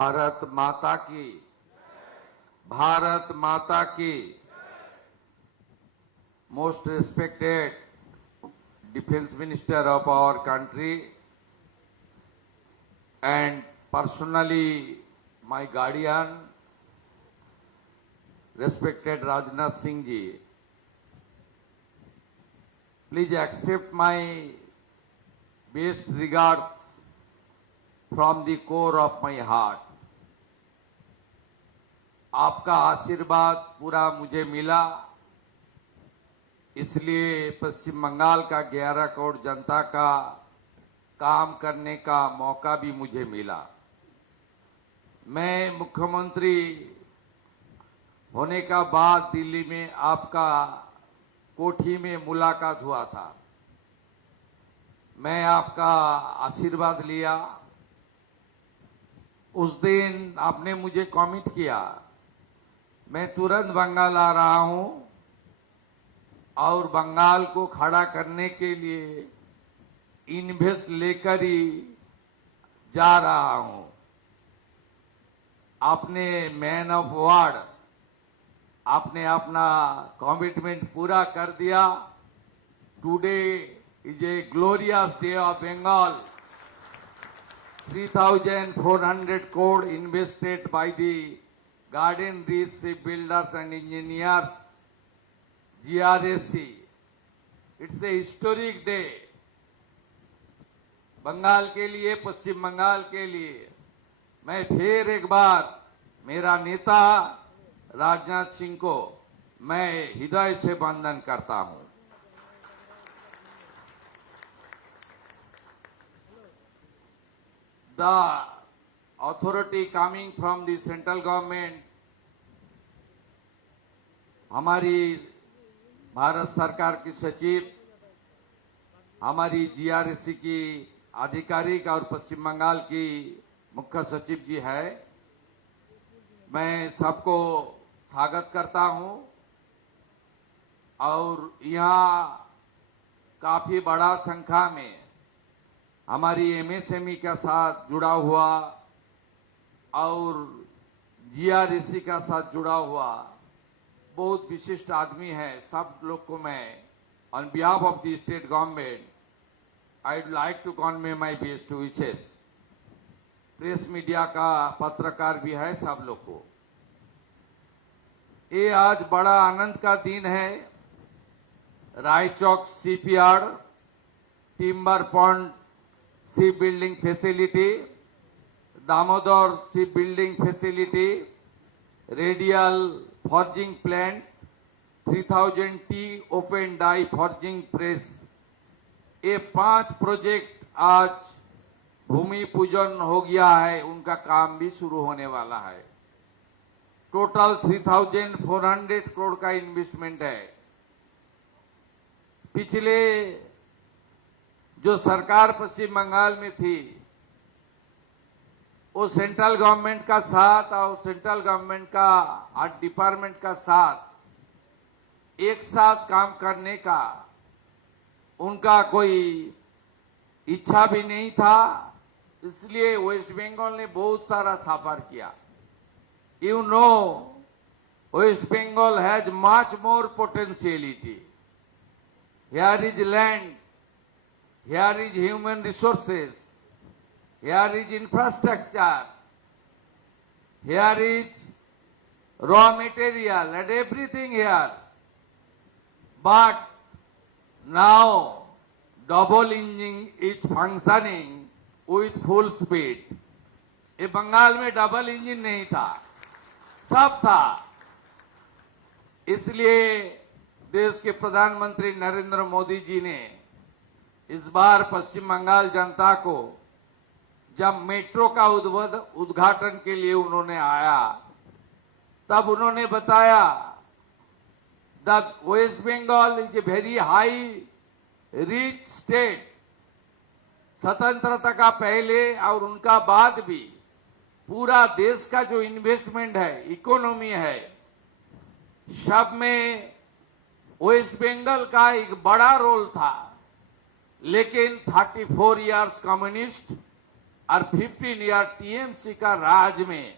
भारत माता की, भारत माता की। Most respected Defense Minister of our country and personally my guardian, respected Rajnath Singh ji, please accept my best regards from the core of my heart. आपका आशीर्वाद पूरा मुझे मिला, इसलिए पश्चिम बंगाल का 11 करोड़ जनता का काम करने का मौका भी मुझे मिला। मैं मुख्यमंत्री होने का बाद दिल्ली में आपका कोठी में मुलाकात हुआ था। मैं आपका आशीर्वाद लिया। उस दिन आपने मुझे कमिट किया, मैं तुरंत बंगाल आ रहा हूं और बंगाल को खड़ा करने के लिए इन्वेस्ट लेकर ही जा रहा हूं। आपने मैन ऑफ वर्ड, आपने अपना कमिटमेंट पूरा कर दिया। Today is a glorious day of Bengal. 3,400 crore invested by the Garden Reach Shipbuilders and Engineers, GRSC. It's a historic day. Bengal के लिए, पश्चिम बंगाल के लिए मैं फिर एक बार मेरा नेता राजनाथ सिंह को मैं हृदय से वंदन करता हूं। The authority coming from the central government, हमारी भारत सरकार की सचिव, हमारी जीआरएससी की आधिकारिक और पश्चिम बंगाल की मुख्य सचिव जी है, मैं सबको स्वागत करता हूं। और यहाँ काफी बड़ा संख्या में हमारी एमएसएमई के साथ जुड़ा हुआ और जीआरएससी का साथ जुड़ा हुआ बहुत विशिष्ट आदमी है। सब लोग को मैं on behalf of the state government I would like to convey my best wishes. Press media का पत्रकार भी है, सब लोग को ये आज बड़ा आनंद का दिन है। Raichak CPR, timber pond ship building facility, Damodar ship building facility, radial forging plant, 3000 T open die forging press, ये 5 प्रोजेक्ट आज भूमि पूजन हो गया है, उनका काम भी शुरू होने वाला है। टोटल 3,400 करोड़ का इन्वेस्टमेंट है। पिछले जो सरकार पश्चिम बंगाल में थी वो सेंट्रल गवर्नमेंट का साथ और सेंट्रल गवर्नमेंट का आर्ट डिपार्टमेंट का साथ एक साथ काम करने का उनका कोई इच्छा भी नहीं था, इसलिए वेस्ट बंगाल ने बहुत सारा सफर किया। You know, West Bengal has much more potentiality. Here is land, here is human resources, here is infrastructure, here is raw material and everything here. But now double engine is functioning with full speed. ये बंगाल में double engine नहीं था, सब था। इसलिए देश के प्रधानमंत्री नरेंद्र मोदी जी ने इस बार पश्चिम बंगाल जनता को जब मेट्रो का उद्घाटन के लिए उन्होंने आया, तब उन्होंने बताया that West Bengal is a very high rich state. स्वतंत्रता का पहले और उनका बाद भी पूरा देश का जो इन्वेस्टमेंट है, इकोनॉमी है, सब में वेस्ट बंगाल का एक बड़ा रोल था। लेकिन 34 इयर्स कम्युनिस्ट और 15 ईयर टीएमसी का राज में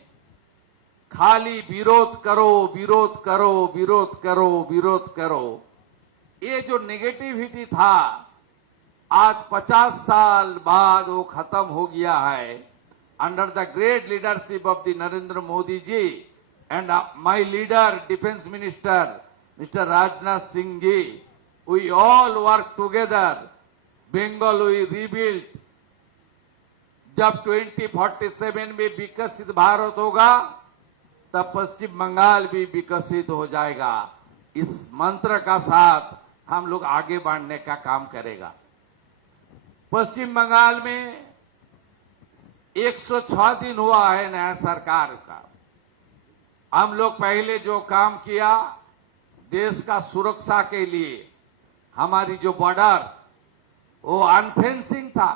खाली विरोध करो, विरोध करो, विरोध करो, विरोध करो, ये जो नेगेटिविटी था आज 50 साल बाद वो खत्म हो गया है। Under the great leadership of the Narendra Modi ji and my leader defence minister mister Rajnath Singh ji, we all work together, Bengal we rebuild. जब 2047 में विकसित भारत होगा तब पश्चिम बंगाल भी विकसित हो जाएगा। इस मंत्र का साथ हम लोग आगे बढ़ने का काम करेगा। पश्चिम बंगाल में 106 दिन हुआ है नया सरकार का। हम लोग पहले जो काम किया देश का सुरक्षा के लिए, हमारी जो बॉर्डर वो अनफेंसिंग था,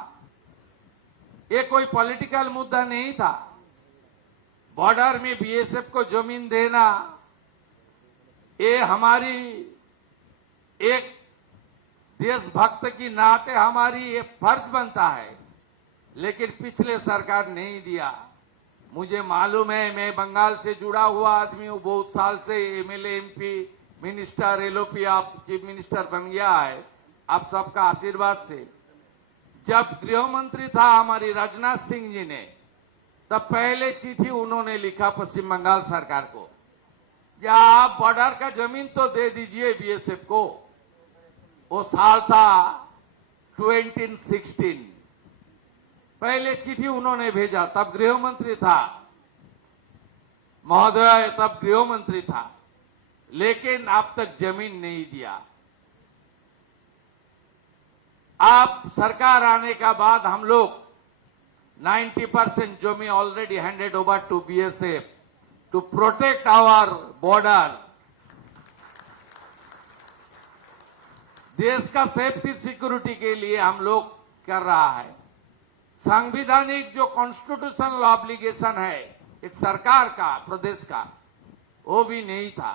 ये कोई पॉलिटिकल मुद्दा नहीं था। बॉर्डर में बीएसएफ को जमीन देना ये हमारी एक देशभक्त की नाते हमारी ये फर्ज बनता है, लेकिन पिछले सरकार नहीं दिया। मुझे मालूम है, मैं बंगाल से जुड़ा हुआ आदमी हूं, बहुत साल से एमएलए, एमपी, मिनिस्टर, एलओपी, आप चीफ मिनिस्टर बन गया है आप सबका आशीर्वाद से। जब गृह मंत्री था हमारी राजनाथ सिंह जी ने, तब पहले चिट्ठी उन्होंने लिखा पश्चिम बंगाल सरकार को, या आप बॉर्डर का जमीन तो दे दीजिए बीएसएफ को। वो साल था 2016, पहले चिट्ठी उन्होंने भेजा, तब गृह मंत्री था महोदय, तब गृह मंत्री था, लेकिन अब तक जमीन नहीं दिया। आप सरकार आने का बाद हम लोग 90% जमीन already handed over to BSF to protect our border. देश का सेफ्टी सिक्योरिटी के लिए हम लोग कर रहा है। संवैधानिक जो कॉन्स्टिट्यूशनल ऑब्लिगेशन है एक सरकार का, प्रदेश का, वो भी नहीं था।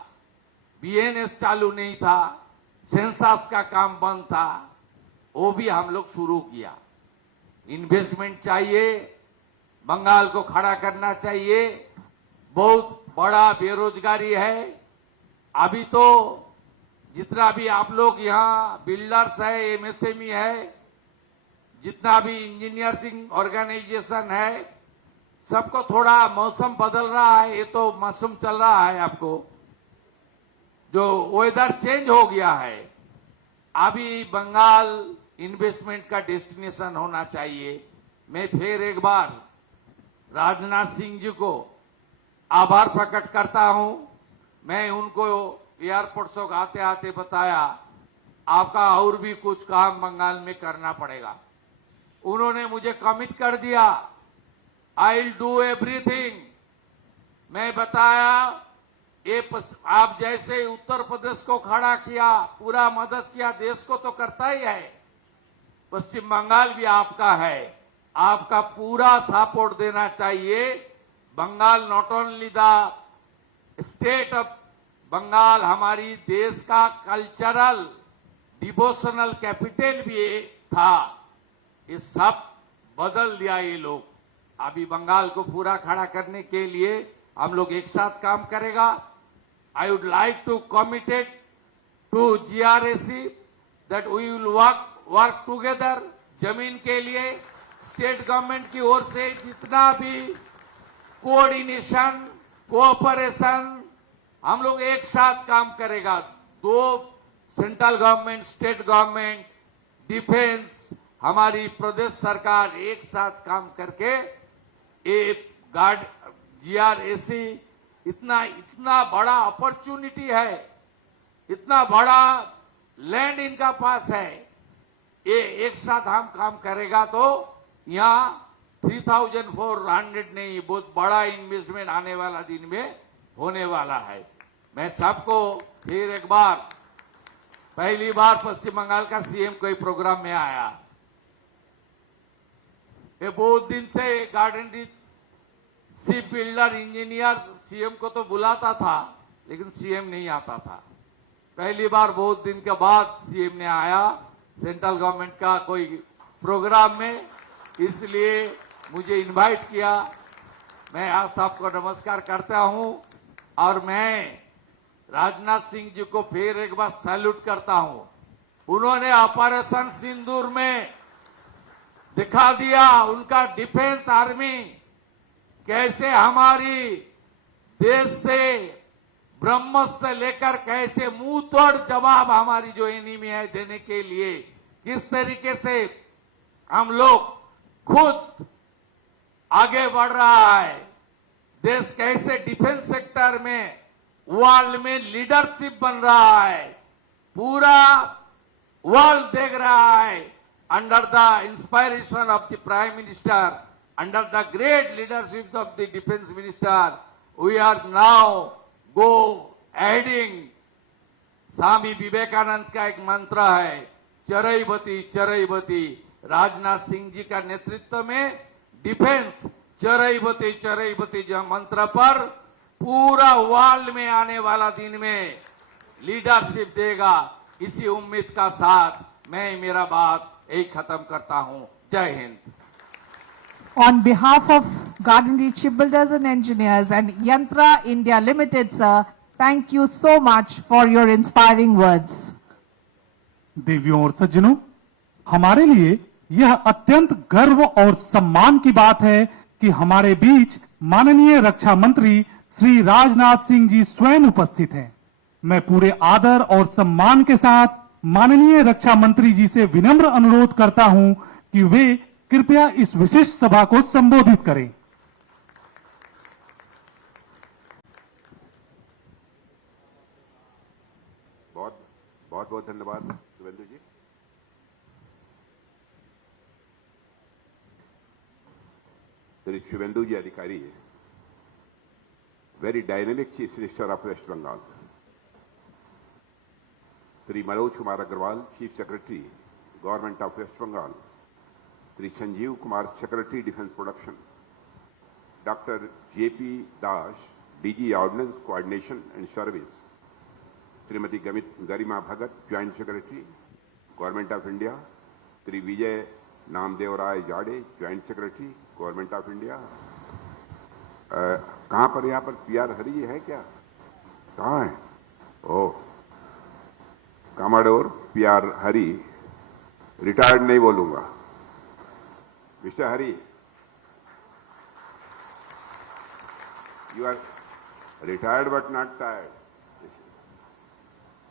बीएनएस चालू नहीं था, सेंसस का काम बंद था, वो भी हम लोग शुरू किया। इन्वेस्टमेंट चाहिए, बंगाल को खड़ा करना चाहिए। बहुत बड़ा बेरोजगारी है। अभी तो जितना भी आप लोग यहाँ बिल्डर्स है, एमएसएमई है, जितना भी इंजीनियरिंग ऑर्गेनाइजेशन है, सबको थोड़ा मौसम बदल रहा है। ये तो मौसम चल रहा है, आपको जो वेदर चेंज हो गया है। अभी बंगाल इन्वेस्टमेंट का डेस्टिनेशन होना चाहिए। मैं फिर एक बार राजनाथ सिंह जी को आभार प्रकट करता हूं। मैं उनको एयरपोर्ट से आते आते बताया आपका और भी कुछ काम बंगाल में करना पड़ेगा। उन्होंने मुझे कमिट कर दिया, आई विल डू एवरीथिंग। मैं बताया ये आप जैसे उत्तर प्रदेश को खड़ा किया, पूरा मदद किया, देश को तो करता ही है, पश्चिम बंगाल भी आपका है, आपका पूरा सपोर्ट देना चाहिए। Bengal not only the state of Bengal, हमारी देश का कल्चरल डिवोशनल कैपिटल भी था। ये सब बदल दिया ये लोग। अभी बंगाल को पूरा खड़ा करने के लिए हम लोग एक साथ काम करेगा। I would like to committed to GRSE that we will work together. जमीन के लिए स्टेट गवर्नमेंट की ओर से जितना भी कोऑर्डिनेशन, कोऑपरेशन, हम लोग एक साथ काम करेगा। दो central government, state government, defence, हमारी प्रदेश सरकार एक साथ काम करके एक गार्ड जीआरएसी इतना बड़ा अपॉर्चुनिटी है, इतना बड़ा लैंड इनका पास है, ये एक साथ हम काम करेगा तो यहाँ 3,400 नहीं, बहुत बड़ा इन्वेस्टमेंट आने वाला दिन में होने वाला है। मैं सबको फिर एक बार, पहली बार पश्चिम बंगाल का सीएम कोई प्रोग्राम में आया, ये बहुत दिन से garden rich ship builder engineer CM को तो बुलाता था, लेकिन सीएम नहीं आता था। पहली बार बहुत दिन के बाद सीएम ने आया सेंट्रल गवर्नमेंट का कोई प्रोग्राम में, इसलिए मुझे इनवाइट किया। मैं आप सबको नमस्कार करता हूं और मैं राजनाथ सिंह जी को फिर एक बार सैल्यूट करता हूं। उन्होंने ऑपरेशन सिंदूर में दिखा दिया उनका डिफेंस आर्मी कैसे हमारी देश से ब्रह्मोस से लेकर कैसे मुंह तोड़ जवाब हमारी जो एनिमी है देने के लिए किस तरीके से हम लोग खुद आगे बढ़ रहा है। देश कैसे डिफेंस सेक्टर में वर्ल्ड में लीडरशिप बन रहा है, पूरा वर्ल्ड देख रहा है। Under the inspiration of the prime minister, under the great leadership of the defence minister, we are now go adding. Swami Vivekananda का एक मंत्र है, चरैवती चरैवती। राजनाथ सिंह जी का नेतृत्व में डिफेंस चरैवती चरैवती जो मंत्र पर पूरा वर्ल्ड में आने वाला दिन में लीडरशिप देगा। इसी उम्मीद का साथ मैं मेरा बात यही खत्म करता हूं। जय Hind. On behalf of Garden Shipbuilders and Engineers and Yantra India Limited, sir, thank you so much for your inspiring words. देवियों और सज्जनों, हमारे लिए यह अत्यंत गर्व और सम्मान की बात है कि हमारे बीच माननीय रक्षा मंत्री श्री राजनाथ सिंह जी स्वयं उपस्थित हैं। मैं पूरे आदर और सम्मान के साथ माननीय रक्षा मंत्री जी से विनम्र अनुरोध करता हूं कि वे कृपया इस विशिष्ट सभा को संबोधित करें। बहुत बहुत धन्यवाद शुभेंदु जी। Shri Shubhendu ji Adhikari, very dynamic chief minister of West Bengal, Shri Manoj Kumar Agarwal, chief secretary government of West Bengal, Shri Sanjeev Kumar, secretary defence production, doctor JP Das, DG ordnance coordination and service, Shrimati Garima Bhagat, joint secretary government of India, Shri Vijay Namdev Rai Jade, joint secretary government of India. कहाँ पर यहाँ पर पीआर हरी है क्या? कहाँ है? ओह, कामाडोर पीआर हरी, retired नहीं बोलूंगा, mister Hari, you are retired but not tired.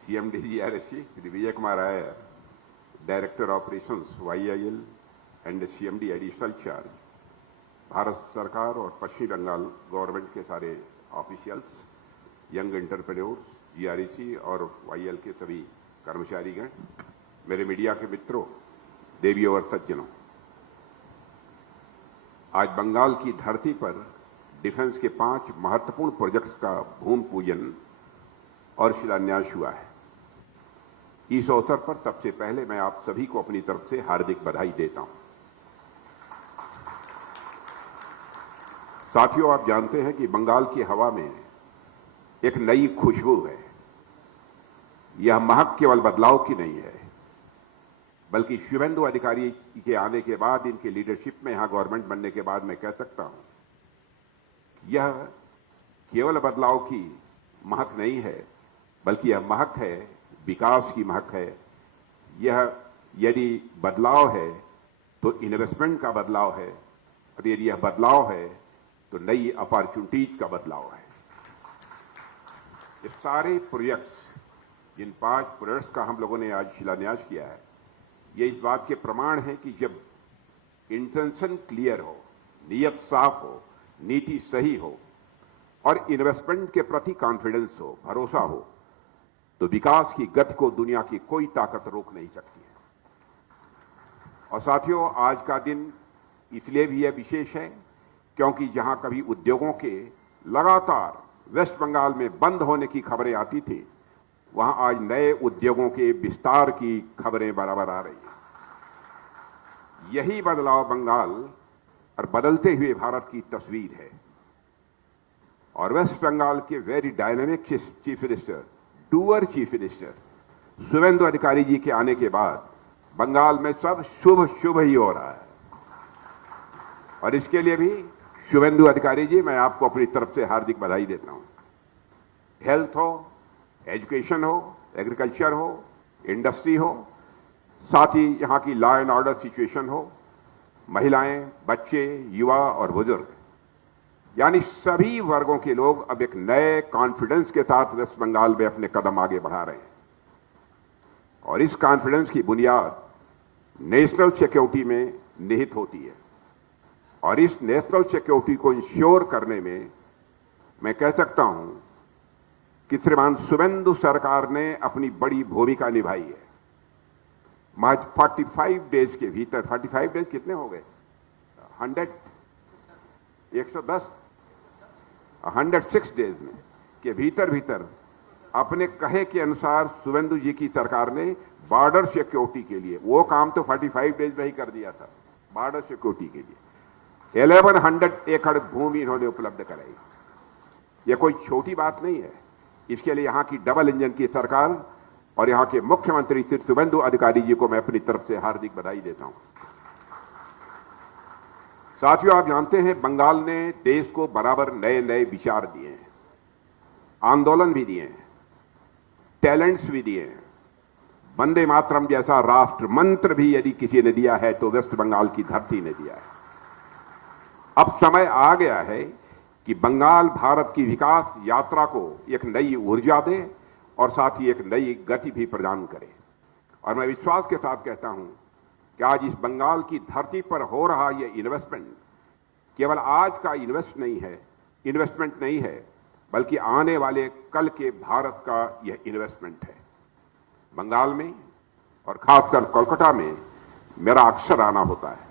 CMD GRSC, Shri Vijay Kumar Iyer, Director Operations YIL and CMD Additional Charge, Bharat सरकार और पश्चिम बंगाल गवर्नमेंट के सारे ऑफिशियल्स, यंग एंटरप्रेन्योर्स, GRSC और YIL के सभी कर्मचारीगण, मेरे मीडिया के मित्रों, देवियों और सज्जनों, आज बंगाल की धरती पर डिफेंस के 5 महत्वपूर्ण प्रोजेक्ट्स का भूमि पूजन और शिलान्यास हुआ है। इस अवसर पर सबसे पहले मैं आप सभी को अपनी तरफ से हार्दिक बधाई देता हूं। साथियों, आप जानते हैं कि बंगाल की हवा में एक नई खुशबू है। यह महक केवल बदलाव की नहीं है, बल्कि शुभेंदु अधिकारी के आने के बाद, इनके लीडरशिप में यहां गवर्नमेंट बनने के बाद मैं कह सकता हूं, यह केवल बदलाव की महक नहीं है, बल्कि यह महक है, विकास की महक है। यह यदि बदलाव है तो इन्वेस्टमेंट का बदलाव है, और यदि यह बदलाव है तो नई अपॉर्चुनिटीज का बदलाव है। ये सारे प्रोजेक्ट्स, जिन 5 प्रोजेक्ट्स का हम लोगों ने आज शिलान्यास किया है, ये इस बात के प्रमाण है कि जब इंटेंशन क्लियर हो, नियत साफ हो, नीति सही हो और इन्वेस्टमेंट के प्रति कॉन्फिडेंस हो, भरोसा हो, तो विकास की गति को दुनिया की कोई ताकत रोक नहीं सकती है। और साथियों, आज का दिन इसलिए भी यह विशेष है क्योंकि जहां कभी उद्योगों के लगातार वेस्ट बंगाल में बंद होने की खबरें आती थी, वहां आज नए उद्योगों के विस्तार की खबरें बराबर आ रही हैं। यही बदलाव बंगाल और बदलते हुए भारत की तस्वीर है। और वेस्ट बंगाल के very dynamic chief minister, doer chief minister Suvendu Adhikari ji के आने के बाद बंगाल में सब शुभ शुभ ही हो रहा है। और इसके लिए भी शुभेंदु अधिकारी जी, मैं आपको अपनी तरफ से हार्दिक बधाई देता हूं। हेल्थ हो, एजुकेशन हो, एग्रीकल्चर हो, इंडस्ट्री हो, साथ ही यहां की लॉ एंड ऑर्डर सिचुएशन हो, महिलाएं, बच्चे, युवा और बुजुर्ग, यानी सभी वर्गों के लोग अब एक नए कॉन्फिडेंस के साथ वेस्ट बंगाल में अपने कदम आगे बढ़ा रहे हैं। और इस कॉन्फिडेंस की बुनियाद नेशनल सिक्योरिटी में निहित होती है। और इस नेशनल सिक्योरिटी को इंश्योर करने में मैं कह सकता हूं कि श्रीमान शुभेंदु सरकार ने अपनी बड़ी भूमिका निभाई है। महज 45 डेज के भीतर, 45 डेज कितने हो गए? 106 डेज में के भीतर अपने कहे के अनुसार शुभेंदु जी की सरकार ने बॉर्डर सिक्योरिटी के लिए, वो काम तो 45 डेज में ही कर दिया था, बॉर्डर सिक्योरिटी के लिए 1100 एकड़ भूमि इन्होंने उपलब्ध कराई। यह कोई छोटी बात नहीं है। इसके लिए यहां की डबल इंजन की सरकार और यहां के मुख्यमंत्री श्री शुभेंदु अधिकारी जी को मैं अपनी तरफ से हार्दिक बधाई देता हूं। साथियों, आप जानते हैं बंगाल ने देश को बराबर नए नए विचार दिए हैं, आंदोलन भी दिए हैं, टैलेंट्स भी दिए हैं। वंदे मातरम जैसा राष्ट्र मंत्र भी यदि किसी ने दिया है तो वेस्ट बंगाल की धरती ने दिया है। अब समय आ गया है कि बंगाल भारत की विकास यात्रा को एक नई ऊर्जा दे और साथ ही एक नई गति भी प्रदान करे। और मैं विश्वास के साथ कहता हूं कि आज इस बंगाल की धरती पर हो रहा यह इन्वेस्टमेंट केवल आज का इन्वेस्टमेंट नहीं है, बल्कि आने वाले कल के भारत का यह इन्वेस्टमेंट है। बंगाल में और खासकर कोलकाता में मेरा अक्सर आना होता है,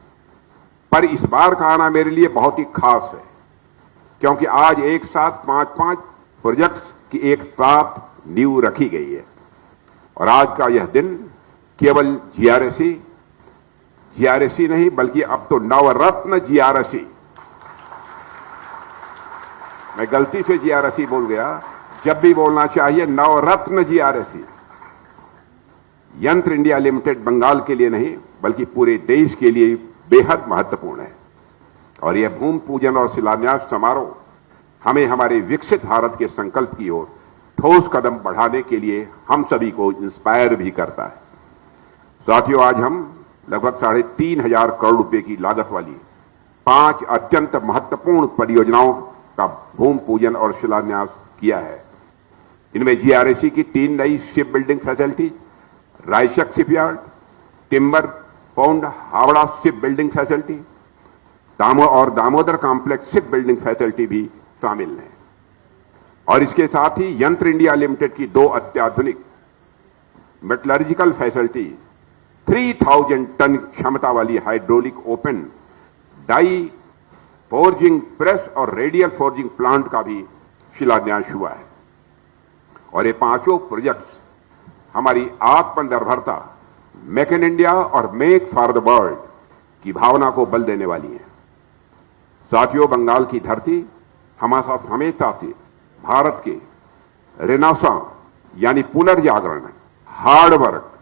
पर इस बार का आना मेरे लिए बहुत ही खास है, क्योंकि आज एक साथ 5 प्रोजेक्ट्स की एक साथ नींव रखी गई है। और आज का यह दिन केवल जीआरएसी नहीं, बल्कि अब तो नवरत्न जीआरएसी, मैं गलती से जीआरएसी बोल गया, जब भी बोलना चाहिए नवरत्न जीआरएसी। यंत्र इंडिया लिमिटेड बंगाल के लिए नहीं बल्कि पूरे देश के लिए बेहद महत्वपूर्ण है। और यह भूमि पूजन और शिलान्यास समारोह हमें हमारे विकसित भारत के संकल्प की ओर ठोस कदम बढ़ाने के लिए हम सभी को इंस्पायर भी करता है। साथियों, आज हम लगभग 3,500 करोड़ रुपए की लागत वाली 5 अत्यंत महत्वपूर्ण परियोजनाओं का भूमि पूजन और शिलान्यास किया है। इनमें जीआरएसी की 3 नई ship building facility, Raichak shipyard, timber pond Howrah ship building facility, Damodar complex ship building facility भी शामिल है। और इसके साथ ही यंत्र इंडिया लिमिटेड की 2 अत्याधुनिक मेटलर्जिकल फैसिलिटी, 3000 टन क्षमता वाली hydraulic open die forging press और रेडियल फोर्जिंग प्लांट का भी शिलान्यास हुआ है। और ये 5 प्रोजेक्ट्स हमारी आत्मनिर्भरता, मेक इन इंडिया और मेक फॉर द वर्ल्ड की भावना को बल देने वाली है। साथियों, बंगाल की धरती हमेशा से भारत के रेनेसां यानी पुनर्जागरण, हार्डवर्क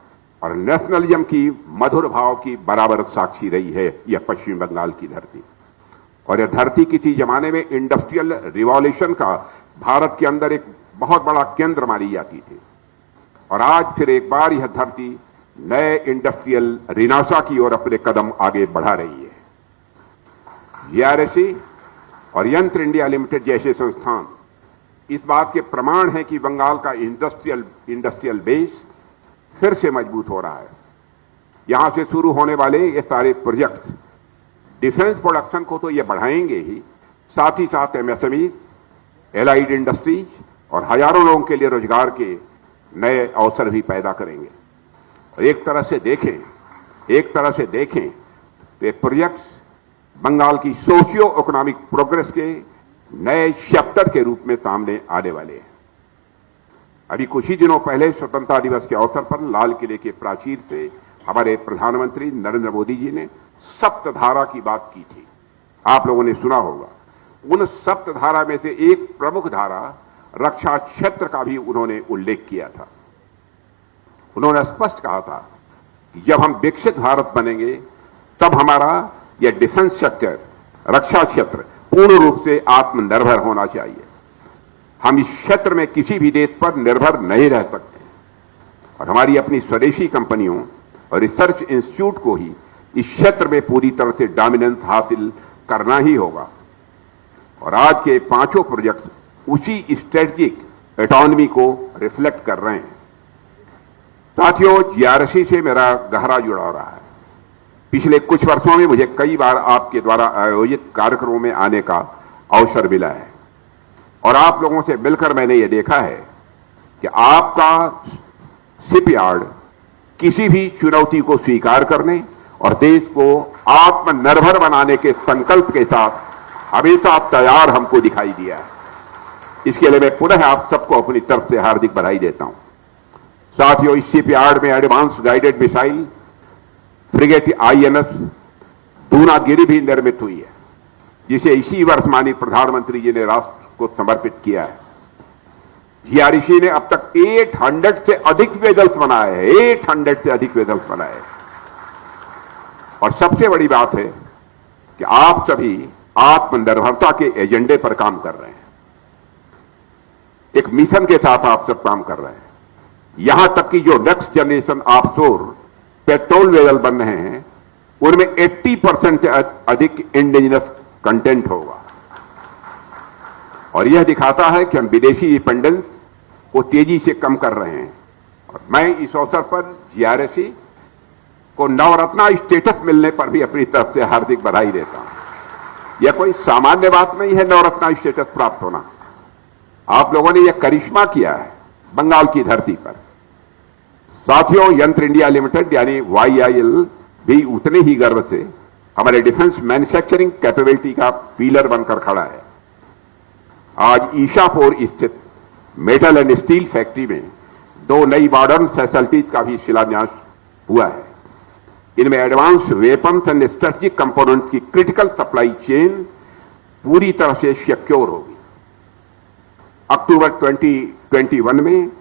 और नेशनलिज्म की मधुर भाव की बराबर साक्षी रही है यह पश्चिम बंगाल की धरती। और यह धरती किसी जमाने में इंडस्ट्रियल रिवॉल्यूशन का भारत के अंदर एक बहुत बड़ा केंद्र मानी जाती थी। और आज फिर एक बार यह धरती नए इंडस्ट्रियल रिनासा की ओर अपने कदम आगे बढ़ा रही है। जीआरएसी और यंत्र इंडिया लिमिटेड जैसे संस्थान इस बात के प्रमाण हैं कि बंगाल का इंडस्ट्रियल बेस फिर से मजबूत हो रहा है। यहां से शुरू होने वाले ये सारे प्रोजेक्ट्स डिफेंस प्रोडक्शन को तो ये बढ़ाएंगे ही, साथ ही साथ एमएसएमई, एलाइड इंडस्ट्रीज और हजारों लोगों के लिए रोजगार के नए अवसर भी पैदा करेंगे। और एक तरह से देखें तो ये प्रोजेक्ट्स बंगाल की सोशियो इकोनॉमिक प्रोग्रेस के नए चैप्टर के रूप में सामने आने वाले हैं। अभी कुछ ही दिनों पहले स्वतंत्रता दिवस के अवसर पर लाल किले के प्राचीर से हमारे प्रधानमंत्री नरेंद्र मोदी जी ने सप्तधारा की बात की थी। आप लोगों ने सुना होगा। उन सप्तधारा में से एक प्रमुख धारा रक्षा क्षेत्र का भी उन्होंने उल्लेख किया था। उन्होंने स्पष्ट कहा था कि जब हम विकसित भारत बनेंगे तब हमारा यह डिफेंस सेक्टर रक्षा क्षेत्र पूर्ण रूप से आत्मनिर्भर होना चाहिए। हम इस क्षेत्र में किसी भी देश पर निर्भर नहीं रह सकते और हमारी अपनी स्वदेशी कंपनियों और रिसर्च इंस्टीट्यूट को ही इस क्षेत्र में पूरी तरह से डोमिनेंस हासिल करना ही होगा। और आज के पांचों प्रोजेक्ट्स उसी स्ट्रेटेजिक ऑटोनॉमी को रिफ्लेक्ट कर रहे हैं। साथियों, जीआरसी से मेरा गहरा जुड़ाव रहा है। पिछले कुछ वर्षों में मुझे कई बार आपके द्वारा आयोजित कार्यक्रमों में आने का अवसर मिला है और आप लोगों से मिलकर मैंने ये देखा है कि आपका शिपयार्ड किसी भी चुनौती को स्वीकार करने और देश को आत्मनिर्भर बनाने के संकल्प के साथ हमेशा तैयार हमको दिखाई दिया है। इसके लिए मैं पुनः आप सबको अपनी तरफ से हार्दिक बधाई देता हूं। साथियों, इस शिपयार्ड में advance guided missile frigate INS Dunagiri भी निर्मित हुई है, जिसे इसी वर्ष माननीय प्रधानमंत्री जी ने राष्ट्र को समर्पित किया है। जीआरसी ने अब तक 800 से अधिक वेजल्स बनाए हैं, 800 से अधिक वेजल्स बनाए हैं। और सबसे बड़ी बात है कि आप सभी आत्मनिर्भरता के एजेंडे पर काम कर रहे हैं। एक मिशन के साथ आप सब काम कर रहे हैं। यहां तक कि जो next generation offshore petrol vessel बन रहे हैं, उनमें 80% से अधिक इंडिजिनस कंटेंट होगा। और यह दिखाता है कि हम विदेशी डिपेंडेंस को तेजी से कम कर रहे हैं। और मैं इस अवसर पर जीआरसी को नवरत्ना स्टेटस मिलने पर भी अपनी तरफ से हार्दिक बधाई देता हूं। यह कोई सामान्य बात नहीं है नवरत्ना स्टेटस प्राप्त होना। आप लोगों ने यह करिश्मा किया है बंगाल की धरती पर। साथियों, यंत्र इंडिया लिमिटेड यानी YIL भी उतने ही गर्व से हमारे डिफेंस मैन्युफैक्चरिंग कैपेबिलिटी का पिलर बनकर खड़ा है। आज ईशापुर स्थित मेटल एंड स्टील फैक्ट्री में 2 नई मॉडर्न फैसिलिटीज का भी शिलान्यास हुआ है। इनमें advance weapons and strategic components की क्रिटिकल सप्लाई चेन पूरी तरह से सिक्योर होगी। अक्टूबर 2021 में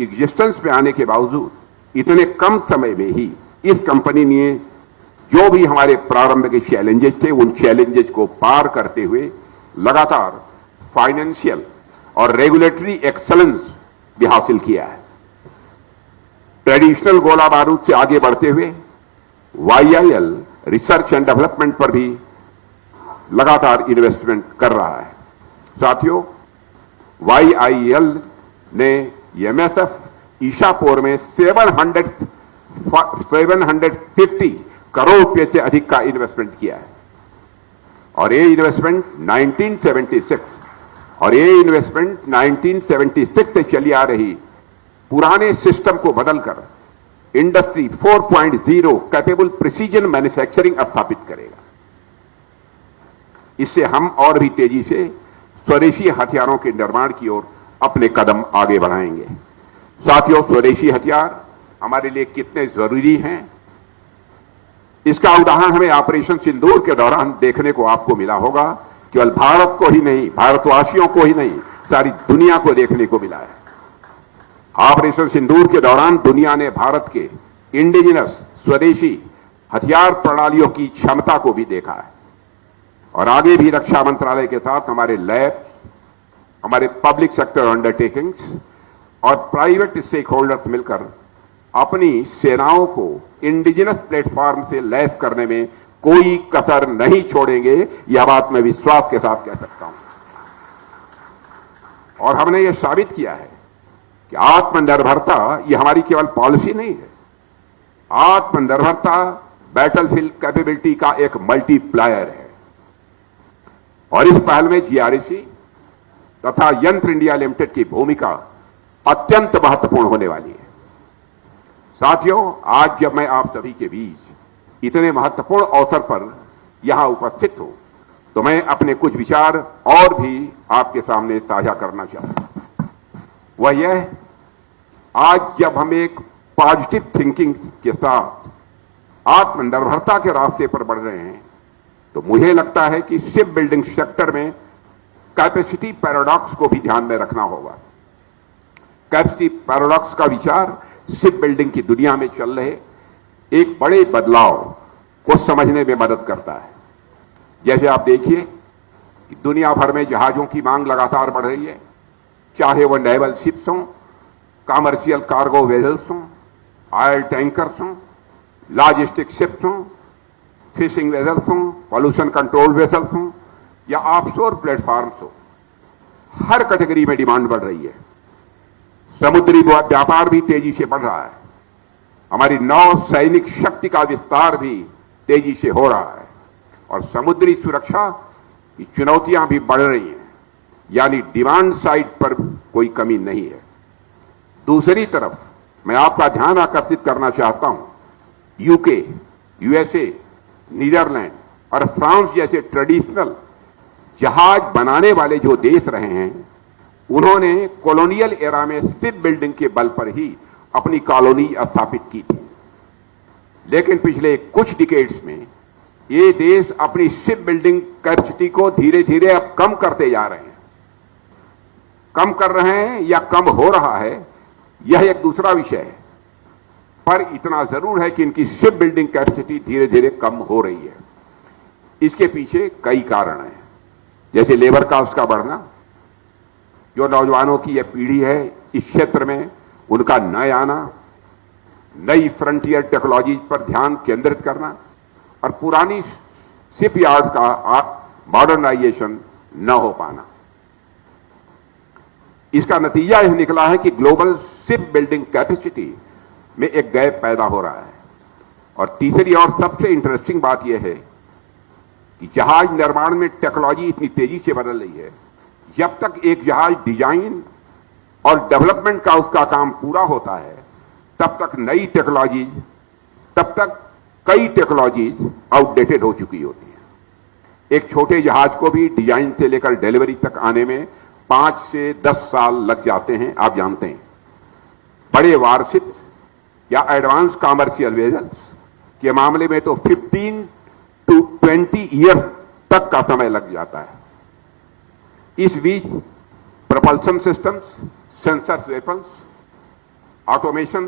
एग्जिस्टेंस में आने के बावजूद इतने कम समय में ही इस कंपनी ने जो भी हमारे प्रारंभ के चैलेंजेस थे, उन चैलेंजेस को पार करते हुए लगातार फाइनेंशियल और रेगुलेटरी एक्सेलेंस भी हासिल किया है। ट्रेडिशनल गोला बारूद से आगे बढ़ते हुए YIL रिसर्च एंड डेवलपमेंट पर भी लगातार इन्वेस्टमेंट कर रहा है। साथियों, YIL ने MSF ईशापुर में 750 करोड़ रुपए से अधिक का इन्वेस्टमेंट किया है। और ये इन्वेस्टमेंट 1976 से चली आ रही पुराने सिस्टम को बदलकर इंडस्ट्री 4.0 कैपेबल प्रिसीजन मैन्युफैक्चरिंग स्थापित करेगा। इससे हम और भी तेजी से स्वदेशी हथियारों के निर्माण की ओर अपने कदम आगे बढ़ाएंगे। साथियों, स्वदेशी हथियार हमारे लिए कितने जरूरी हैं, इसका उदाहरण हमें ऑपरेशन सिंदूर के दौरान देखने को आपको मिला होगा। केवल भारत को ही नहीं, भारतवासियों को ही नहीं, सारी दुनिया को देखने को मिला है। ऑपरेशन सिंदूर के दौरान दुनिया ने भारत के इंडिजिनस स्वदेशी हथियार प्रणालियों की क्षमता को भी देखा है। और आगे भी रक्षा मंत्रालय के साथ हमारे लैब्स, हमारे पब्लिक सेक्टर अंडरटेकिंग्स और प्राइवेट स्टेक होल्डर्स मिलकर अपनी सेनाओं को इंडिजिनस प्लेटफॉर्म से लैस करने में कोई कसर नहीं छोड़ेंगे। यह बात मैं विश्वास के साथ कह सकता हूं। और हमने यह साबित किया है कि आत्मनिर्भरता यह हमारी केवल पॉलिसी नहीं है। आत्मनिर्भरता बैटलफील्ड कैपेबिलिटी का एक मल्टीप्लायर है। और इस पहल में जीआरसी तथा यंत्र इंडिया लिमिटेड की भूमिका अत्यंत महत्वपूर्ण होने वाली है। साथियों, आज जब मैं आप सभी के बीच इतने महत्वपूर्ण अवसर पर यहां उपस्थित हूं, तो मैं अपने कुछ विचार और भी आपके सामने साझा करना चाहता हूं। वह यह, आज जब हम एक पॉजिटिव थिंकिंग के साथ आत्मनिर्भरता के रास्ते पर बढ़ रहे हैं, तो मुझे लगता है कि शिप बिल्डिंग सेक्टर में कैपेसिटी पैराडॉक्स को भी ध्यान में रखना होगा। कैपेसिटी पैराडॉक्स का विचार शिप बिल्डिंग की दुनिया में चल रहे एक बड़े बदलाव को समझने में मदद करता है। जैसे आप देखिए कि दुनिया भर में जहाजों की मांग लगातार बढ़ रही है, चाहे वो नेवल शिप्स हों, कमर्शियल कार्गो वेजल्स हों, ऑयल टैंकर्स हों, लॉजिस्टिक शिप्स हों, फिशिंग वेजल्स हों, पॉल्यूशन कंट्रोल वेजल्स हों या ऑफशोर प्लेटफॉर्म्स हो, हर कैटेगरी में डिमांड बढ़ रही है। समुद्री व्यापार भी तेजी से बढ़ रहा है। हमारी नौ सैनिक शक्ति का विस्तार भी तेजी से हो रहा है और समुद्री सुरक्षा की चुनौतियां भी बढ़ रही हैं, यानी डिमांड साइड पर कोई कमी नहीं है। दूसरी तरफ मैं आपका ध्यान आकर्षित करना चाहता हूं, यूके, यूएसए, नीदरलैंड और फ्रांस जैसे ट्रेडिशनल जहाज बनाने वाले जो देश रहे हैं, उन्होंने कॉलोनियल एरा में शिप बिल्डिंग के बल पर ही अपनी कॉलोनी स्थापित की थी। लेकिन पिछले कुछ डिकेड्स में ये देश अपनी शिप बिल्डिंग कैपेसिटी को धीरे धीरे अब कम करते जा रहे हैं। कम कर रहे हैं या कम हो रहा है, यह एक दूसरा विषय है, पर इतना जरूर है कि इनकी शिप बिल्डिंग कैपेसिटी धीरे धीरे कम हो रही है। इसके पीछे कई कारण हैं, जैसे लेबर कास्ट का बढ़ना, जो नौजवानों की यह पीढ़ी है इस क्षेत्र में उनका नए आना, नई फ्रंटियर टेक्नोलॉजी पर ध्यान केंद्रित करना और पुरानी शिपयार्ड का मॉडर्नाइजेशन न हो पाना। इसका नतीजा यह निकला है कि ग्लोबल शिप बिल्डिंग कैपेसिटी में एक गैप पैदा हो रहा है। और तीसरी और सबसे इंटरेस्टिंग बात यह है कि जहाज निर्माण में टेक्नोलॉजी इतनी तेजी से बदल रही है, जब तक एक जहाज डिजाइन और डेवलपमेंट का उसका काम पूरा होता है, तब तक कई टेक्नोलॉजीज आउटडेटेड हो चुकी होती हैं। एक छोटे जहाज को भी डिजाइन से लेकर डिलीवरी तक आने में 5 से 10 साल लग जाते हैं, आप जानते हैं। बड़े वारशिप्स या एडवांस कमर्शियल वेजल्स के मामले में तो 15 to 20 ईयर्स तक का समय लग जाता है। इस बीच propulsion systems, sensors weapons, automation,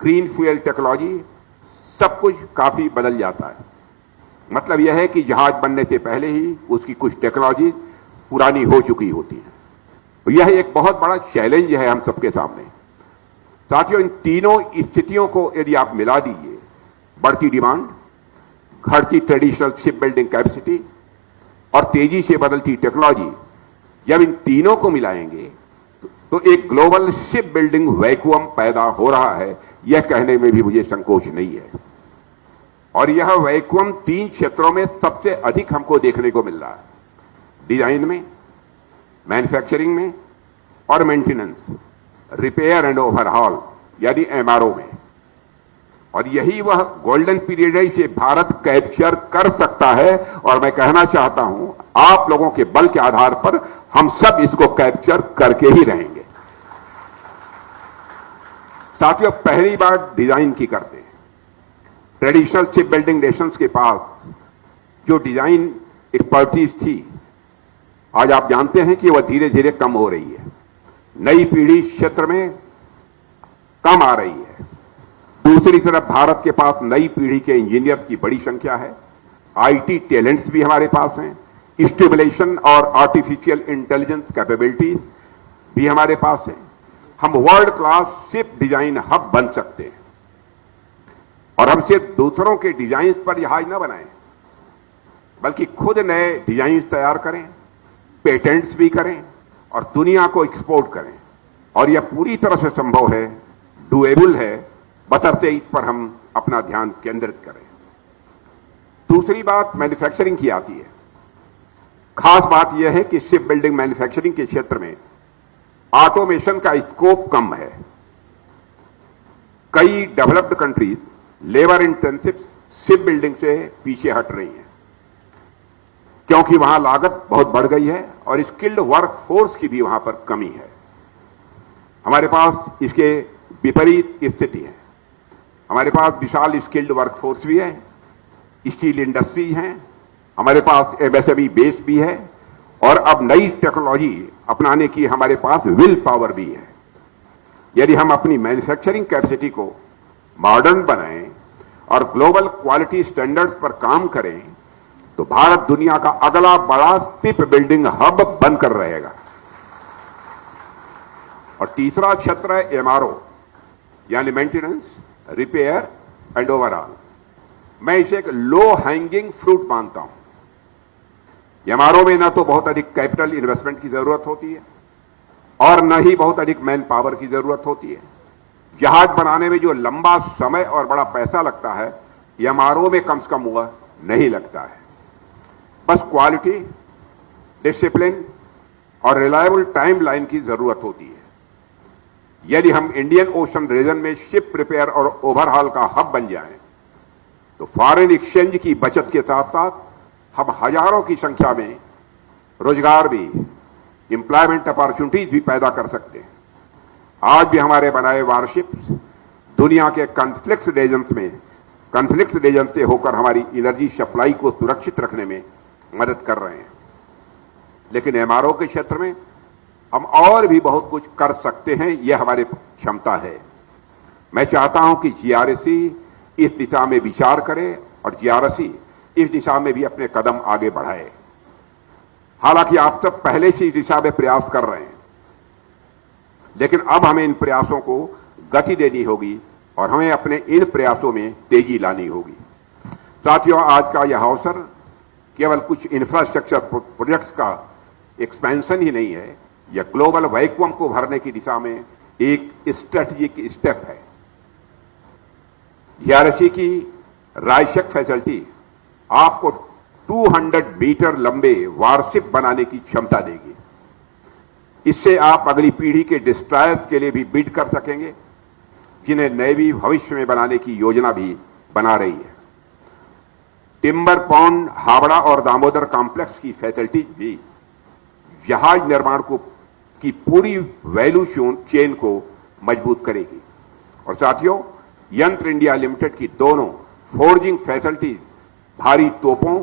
green fuel technology, सब कुछ काफी बदल जाता है। मतलब यह है कि जहाज बनने से पहले ही उसकी कुछ टेक्नोलॉजी पुरानी हो चुकी होती है। तो यह एक बहुत बड़ा चैलेंज है हम सबके सामने। साथियों, इन तीनों स्थितियों को यदि आप मिला दीजिए, बढ़ती डिमांड, घटती ट्रेडिशनल शिप बिल्डिंग कैपेसिटी और तेजी से बदलती टेक्नोलॉजी, जब इन तीनों को मिलाएंगे तो एक ग्लोबल शिप बिल्डिंग वैक्यूम पैदा हो रहा है, यह कहने में भी मुझे संकोच नहीं है। और यह वैक्यूम 3 क्षेत्रों में सबसे अधिक हमको देखने को मिल रहा है, डिजाइन में, मैन्युफैक्चरिंग में और मेंटेनेंस, रिपेयर एंड ओवरहॉल यानी एमआरओ में। और यही वह गोल्डन पीरियड है, इसे भारत कैप्चर कर सकता है और मैं कहना चाहता हूं आप लोगों के बल के आधार पर हम सब इसको कैप्चर करके ही रहेंगे। साथियों, पहली बात डिजाइन की करते हैं। ट्रेडिशनल शिप बिल्डिंग नेशंस के पास जो डिजाइन एक्सपर्टीज थी, आज आप जानते हैं कि वह धीरे धीरे कम हो रही है। नई पीढ़ी क्षेत्र में कम आ रही है। दूसरी तरफ भारत के पास नई पीढ़ी के इंजीनियर की बड़ी संख्या है, आईटी टैलेंट्स भी हमारे पास हैं, स्टिमुलेशन और आर्टिफिशियल इंटेलिजेंस कैपेबिलिटीज भी हमारे पास हैं। हम world class ship design hub बन सकते हैं। और हम सिर्फ दूसरों के डिजाइन पर जहाज न बनाएं, बल्कि खुद नए डिजाइन तैयार करें, पेटेंट्स भी करें और दुनिया को एक्सपोर्ट करें। और यह पूरी तरह से संभव है, डुएबल है, बशर्ते इस पर हम अपना ध्यान केंद्रित करें। दूसरी बात मैन्युफैक्चरिंग की आती है। खास बात यह है कि शिप बिल्डिंग मैन्युफैक्चरिंग के क्षेत्र में ऑटोमेशन का स्कोप कम है। कई developed countries labour intensive ship building से पीछे हट रही हैं, क्योंकि वहां लागत बहुत बढ़ गई है और स्किल्ड वर्क फोर्स की भी वहां पर कमी है। हमारे पास इसके विपरीत स्थिति है। हमारे पास विशाल स्किल्ड वर्कफोर्स भी है, स्टील इंडस्ट्री है, हमारे पास एमएसएमई बेस भी है और अब नई टेक्नोलॉजी अपनाने की हमारे पास विल पावर भी है। यदि हम अपनी मैन्युफैक्चरिंग कैपेसिटी को मॉडर्न बनाएं और ग्लोबल क्वालिटी स्टैंडर्ड्स पर काम करें तो भारत दुनिया का अगला बड़ा शिप बिल्डिंग हब बनकर रहेगा। और तीसरा क्षेत्र है एमआरओ, यानी मेंटेनेंस, रिपेयर एंड ओवरऑल। मैं इसे एक लो हैंगिंग फ्रूट मानता हूं। एमआरओ में ना तो बहुत अधिक कैपिटल इन्वेस्टमेंट की जरूरत होती है और न ही बहुत अधिक मैन पावर की जरूरत होती है। जहाज बनाने में जो लंबा समय और बड़ा पैसा लगता है, एमआरओ में कम से कम वह नहीं लगता है। बस क्वालिटी, डिसिप्लिन और रिलायबल टाइमलाइन की जरूरत होती है। यदि हम इंडियन ओशन रीजन में शिप रिपेयर और ओवरहॉल का हब बन जाएं, तो फॉरेन एक्सचेंज की बचत के साथ साथ हम हजारों की संख्या में रोजगार भी, एम्प्लॉयमेंट अपॉर्चुनिटीज भी पैदा कर सकते हैं। आज भी हमारे बनाए वारशिप्स दुनिया के कॉन्फ्लिक्ट रीजन से होकर हमारी एनर्जी सप्लाई को सुरक्षित रखने में मदद कर रहे हैं। लेकिन एमआरओ के क्षेत्र में हम और भी बहुत कुछ कर सकते हैं, यह हमारी क्षमता है। मैं चाहता हूं कि जीआरएसी इस दिशा में विचार करे और जीआरएसी इस दिशा में भी अपने कदम आगे बढ़ाए। हालांकि आप सब पहले से इस दिशा में प्रयास कर रहे हैं, लेकिन अब हमें इन प्रयासों को गति देनी होगी और हमें अपने इन प्रयासों में तेजी लानी होगी। साथियों, आज का यह अवसर केवल कुछ इंफ्रास्ट्रक्चर प्रोजेक्ट्स का एक्सपेंशन ही नहीं है, यह ग्लोबल वैक्यूम को भरने की दिशा में एक स्ट्रेटेजिक स्टेप है। जीआरएसी की रायशक फैसिलिटी आपको 200 मीटर लंबे वारशिप बनाने की क्षमता देगी। इससे आप अगली पीढ़ी के डिस्ट्रॉयर्स के लिए भी बिड कर सकेंगे, जिन्हें नेवी भविष्य में बनाने की योजना भी बना रही है। टिम्बर पॉन्ड, हावड़ा और दामोदर कॉम्प्लेक्स की फैसिलिटीज भी जहाज निर्माण की पूरी वैल्यू चेन को मजबूत करेगी। और साथियों, यंत्र इंडिया लिमिटेड की दोनों फोर्जिंग फैसिलिटीज भारी तोपों,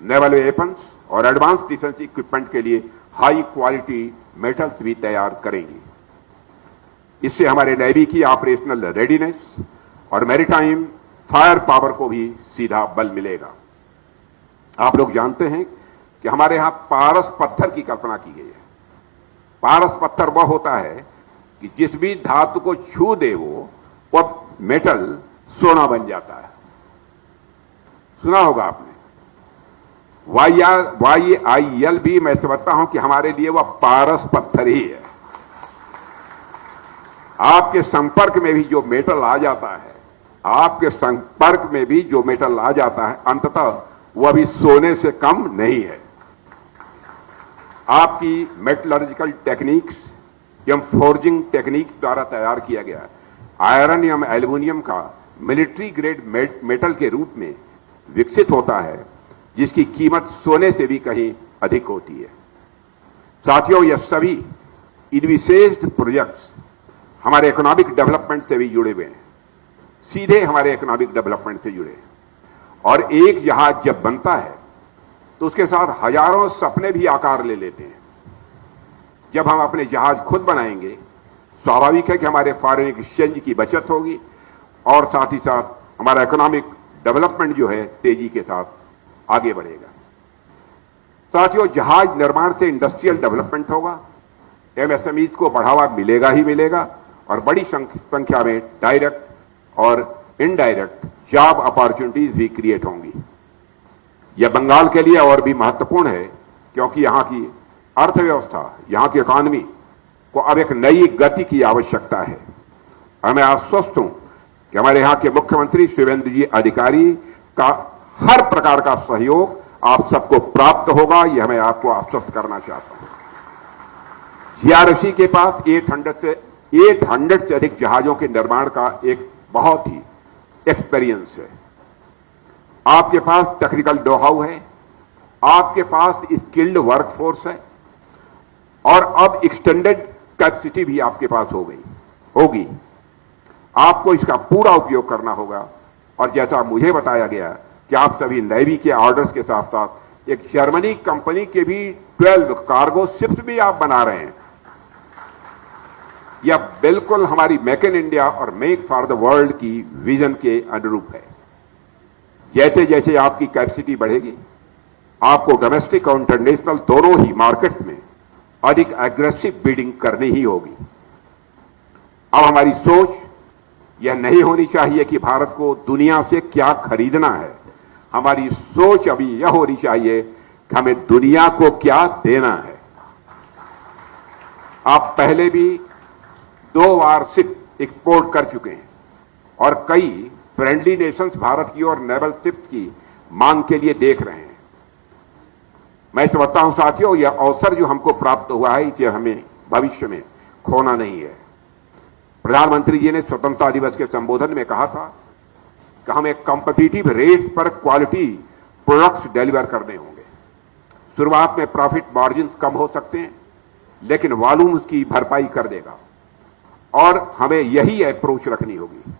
नेवल वेपन्स और एडवांस डिफेंस इक्विपमेंट के लिए हाई क्वालिटी मेटल्स भी तैयार करेंगी। इससे हमारे नेवी की ऑपरेशनल रेडीनेस और मैरीटाइम फायर पावर को भी सीधा बल मिलेगा। आप लोग जानते हैं कि हमारे यहां पारस पत्थर की कल्पना की गई है। पारस पत्थर वह होता है कि जिस भी धातु को छू दे वह मेटल सोना बन जाता है। सुना होगा आपने। YAIL भी मैं समझता हूं कि हमारे लिए वह पारस पत्थर ही है। आपके संपर्क में भी जो मेटल आ जाता है, अंततः वह भी सोने से कम नहीं है। आपकी मेटलर्जिकल टेक्निक्स एवं फोर्जिंग टेक्निक्स द्वारा तैयार किया गया आयरन एवं एल्यूमिनियम का मिलिट्री ग्रेड मेटल के रूप में विकसित होता है, जिसकी कीमत सोने से भी कहीं अधिक होती है। साथियों, यह सभी इनविसेस्ड प्रोजेक्ट्स हमारे इकोनॉमिक डेवलपमेंट से भी जुड़े हुए हैं, सीधे हमारे इकोनॉमिक डेवलपमेंट से जुड़े। और एक जहाज जब बनता है तो उसके साथ हजारों सपने भी आकार ले लेते हैं। जब हम अपने जहाज खुद बनाएंगे, स्वाभाविक है कि हमारे फॉरेन एक्सचेंज की बचत होगी और साथ ही साथ हमारा इकोनॉमिक डेवलपमेंट जो है तेजी के साथ आगे बढ़ेगा। साथियों, जहाज निर्माण से इंडस्ट्रियल डेवलपमेंट होगा, एमएसएमईज को बढ़ावा मिलेगा ही मिलेगा और बड़ी संख्या में डायरेक्ट और इनडायरेक्ट जॉब अपॉर्चुनिटीज भी क्रिएट होंगी। यह बंगाल के लिए और भी महत्वपूर्ण है, क्योंकि यहां की अर्थव्यवस्था, यहां की इकॉनमी को अब एक नई गति की आवश्यकता है। और मैं आश्वस्त हूं कि हमारे यहां के मुख्यमंत्री शिवेंद्र जी अधिकारी का हर प्रकार का सहयोग आप सबको प्राप्त होगा, यह मैं आपको आश्वस्त करना चाहता हूं। जीआरएसी के पास 800 से अधिक जहाजों के निर्माण का एक बहुत ही एक्सपीरियंस है। आपके पास टेक्निकल नो हाउ है, आपके पास स्किल्ड वर्कफोर्स है और अब एक्सटेंडेड कैपेसिटी भी आपके पास होगी। आपको इसका पूरा उपयोग करना होगा। और जैसा मुझे बताया गया कि आप सभी नेवी के ऑर्डर्स के साथ साथ एक जर्मनी कंपनी के भी 12 कार्गो शिप्स भी आप बना रहे हैं। यह बिल्कुल हमारी मेक इन इंडिया और मेक फॉर द वर्ल्ड की विजन के अनुरूप है। जैसे जैसे आपकी कैपेसिटी बढ़ेगी, आपको डोमेस्टिक और इंटरनेशनल दोनों ही मार्केट्स में अधिक एग्रेसिव बिडिंग करनी ही होगी। अब हमारी सोच यह नहीं होनी चाहिए कि भारत को दुनिया से क्या खरीदना है। हमारी सोच अभी यह होनी चाहिए कि हमें दुनिया को क्या देना है। आप पहले भी 2 वारशिप एक्सपोर्ट कर चुके हैं और कई फ्रेंडली नेशंस भारत की और नेवल शिप्स की मांग के लिए देख रहे हैं। मैं समझता हूं साथियों, यह अवसर जो हमको प्राप्त हुआ है इसे हमें भविष्य में खोना नहीं है। प्रधानमंत्री जी ने स्वतंत्रता दिवस के संबोधन में कहा था कि हमें कॉम्पिटिटिव रेट्स पर क्वालिटी प्रोडक्ट्स डिलीवर करने होंगे। शुरुआत में प्रॉफिट मार्जिन कम हो सकते हैं, लेकिन वॉल्यूम उसकी भरपाई कर देगा और हमें यही अप्रोच रखनी होगी।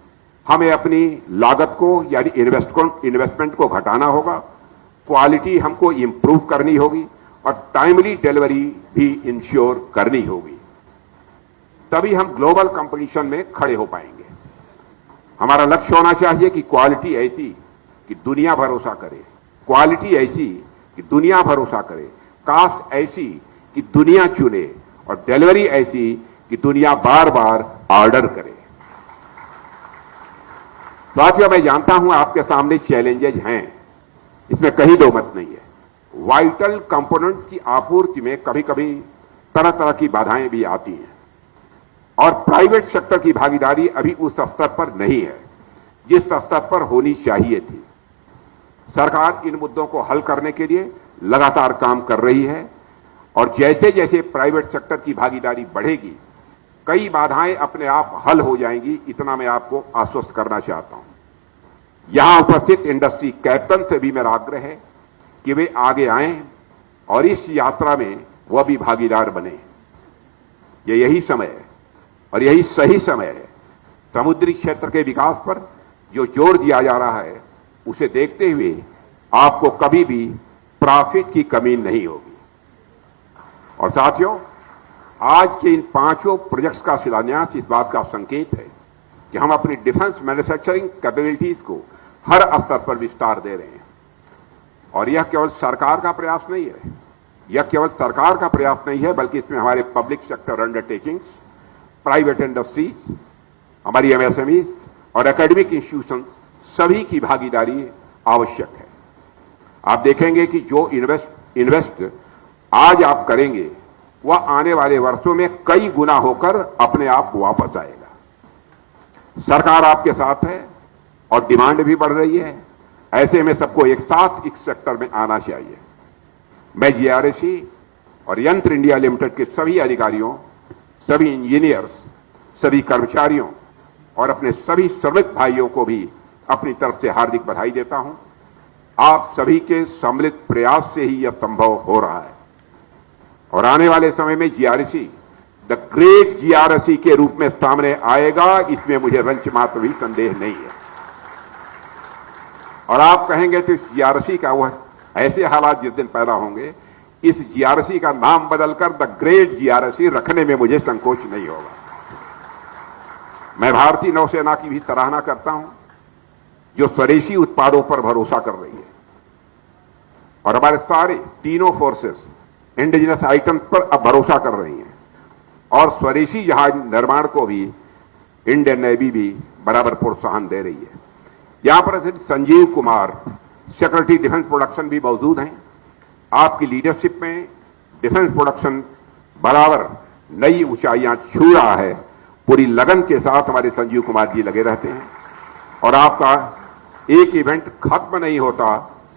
हमें अपनी लागत को यानी इन्वेस्टमेंट को घटाना होगा, क्वालिटी हमको इंप्रूव करनी होगी और टाइमली डिलीवरी भी इंश्योर करनी होगी। तभी हम ग्लोबल कंपटीशन में खड़े हो पाएंगे। हमारा लक्ष्य होना चाहिए कि क्वालिटी ऐसी कि दुनिया भरोसा करे, क्वालिटी ऐसी कि दुनिया भरोसा करे, कास्ट ऐसी कि दुनिया चुने और डिलीवरी ऐसी कि दुनिया बार बार ऑर्डर करे। साथियों, मैं जानता हूं आपके सामने चैलेंजेज हैं, इसमें कहीं दो मत नहीं है। वाइटल कंपोनेंट्स की आपूर्ति में कभी कभी तरह तरह की बाधाएं भी आती हैं और प्राइवेट सेक्टर की भागीदारी अभी उस स्तर पर नहीं है जिस स्तर पर होनी चाहिए थी। सरकार इन मुद्दों को हल करने के लिए लगातार काम कर रही है और जैसे जैसे प्राइवेट सेक्टर की भागीदारी बढ़ेगी कई बाधाएं अपने आप हल हो जाएंगी, इतना मैं आपको आश्वस्त करना चाहता हूं। यहां उपस्थित इंडस्ट्री कैप्टन से भी मेरा आग्रह है कि वे आगे आएं और इस यात्रा में वह भी भागीदार बने। यही समय है और यही सही समय है। समुद्री क्षेत्र के विकास पर जो जोर दिया जा रहा है उसे देखते हुए आपको कभी भी प्रॉफिट की कमी नहीं होगी। और साथियों, आज के इन 5 प्रोजेक्ट्स का शिलान्यास इस बात का संकेत है कि हम अपनी डिफेंस मैन्युफैक्चरिंग कैपेबिलिटीज को हर स्तर पर विस्तार दे रहे हैं। और यह केवल सरकार का प्रयास नहीं है, यह केवल सरकार का प्रयास नहीं है, बल्कि इसमें हमारे public sector undertakings, private industry, हमारी एमएसएमई और एकेडमिक इंस्टीट्यूशन सभी की भागीदारी आवश्यक है। आप देखेंगे कि जो इन्वेस्ट आज आप करेंगे वह आने वाले वर्षों में कई गुना होकर अपने आप वापस आएगा। सरकार आपके साथ है और डिमांड भी बढ़ रही है। ऐसे में सबको एक साथ इस सेक्टर में आना चाहिए। मैं जीआरएसी और यंत्र इंडिया लिमिटेड के सभी अधिकारियों, सभी इंजीनियर्स, सभी कर्मचारियों और अपने सभी श्रमिक भाइयों को भी अपनी तरफ से हार्दिक बधाई देता हूं। आप सभी के सम्मिलित प्रयास से ही यह संभव हो रहा है और आने वाले समय में जीआरएसी द ग्रेट जीआरएसी के रूप में सामने आएगा, इसमें मुझे रंच मात्र भी संदेह नहीं है। और आप कहेंगे तो इस जीआरएसी का वह ऐसे हालात जिस दिन पैदा होंगे, इस जीआरएसी का नाम बदलकर द ग्रेट जीआरएसी रखने में मुझे संकोच नहीं होगा। मैं भारतीय नौसेना की भी सराहना करता हूं जो स्वदेशी उत्पादों पर भरोसा कर रही है और हमारे सारे तीनों फोर्सेस इंडिजिनस आइटम्स पर अब भरोसा कर रही हैं और स्वदेशी जहाज निर्माण को भी इंडियन नेवी भी बराबर प्रोत्साहन दे रही है। यहां पर Sanjeev Kumar, secretary defence production भी मौजूद हैं। आपकी लीडरशिप में डिफेंस प्रोडक्शन बराबर नई ऊंचाइयां छू रहा है। पूरी लगन के साथ हमारे संजीव कुमार जी लगे रहते हैं और आपका एक इवेंट खत्म नहीं होता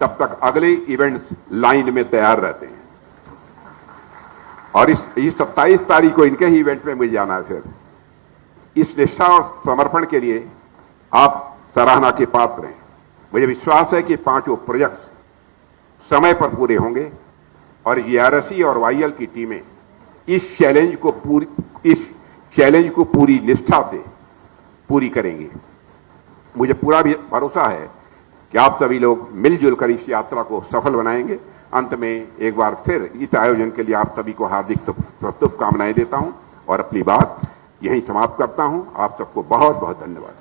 तब तक अगले इवेंट्स लाइन में तैयार रहते हैं। और इस 27 तारीख को इनके ही इवेंट में मुझे जाना है। फिर इस निष्ठा और समर्पण के लिए आप सराहना के पात्र हैं। मुझे विश्वास है कि 5 प्रोजेक्ट्स समय पर पूरे होंगे और जीआरएसी और वाईएल की टीमें इस चैलेंज को पूरी निष्ठा से पूरी करेंगी। मुझे पूरा भी भरोसा है कि आप सभी लोग मिलजुल कर इस यात्रा को सफल बनाएंगे। अंत में एक बार फिर इस आयोजन के लिए आप सभी को हार्दिक शुभकामनाएं देता हूं और अपनी बात यहीं समाप्त करता हूं। आप सबको बहुत बहुत धन्यवाद।